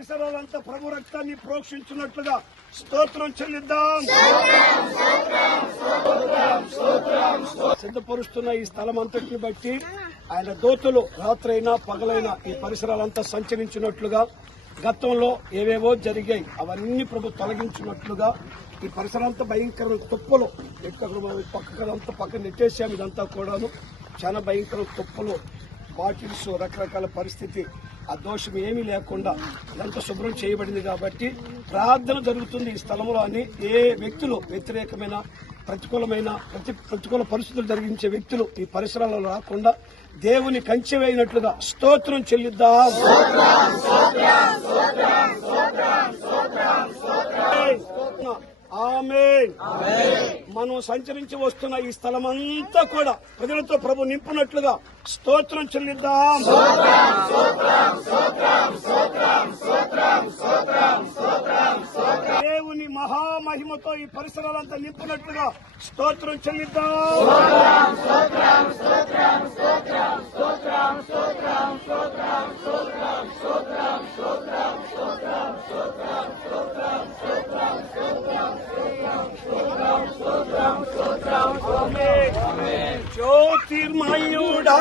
పరిసరాలంతా ప్రభు రక్తాన్ని ప్రోక్షించినట్లుగా స్తోత్రం చెల్లిద్దాం. సిద్ధపరుస్తున్న ఈ స్థలం అంతటిని బట్టి ఆయన దోతులు రాత్రైనా పగలైనా ఈ పరిసరాలంతా సంచరించినట్లుగా గతంలో ఏవేవో జరిగాయి అవన్నీ ప్రభు తొలగించినట్లుగా ఈ పరిసరాంతా భయంకరమైన తుప్పలు ఎక్కడ పక్కకదంతా పక్కన నెట్టేసాము ఇదంతా కూడాను. చాలా భయంకర తుప్పలు బాటిల్స్ రకరకాల పరిస్థితి ఆ దోషం ఏమీ లేకుండా ఇదంతా శుభ్రం చేయబడింది కాబట్టి ప్రార్థన జరుగుతుంది ఈ స్థలంలో అని ఏ వ్యక్తులు వ్యతిరేకమైన ప్రతికూలమైన ప్రతి ప్రతికూల పరిస్థితులు జరిగించే వ్యక్తులు ఈ పరిసరాలలో రాకుండా దేవుని కంచెవైనట్లుగా స్తోత్రం చెల్లిద్దాం. ఆమేన్. మనం సంచరించి వస్తున్న ఈ స్థలం అంతా కూడా ప్రజలతో ప్రభు నింపునట్లుగా స్తోత్రం చెల్లిద్దాం. దేవుని మహామహిమతో ఈ పరిసరాలంతా నింపునట్లుగా స్తోత్రం చెల్లిద్దాం. జ్యోతిర్మయుడా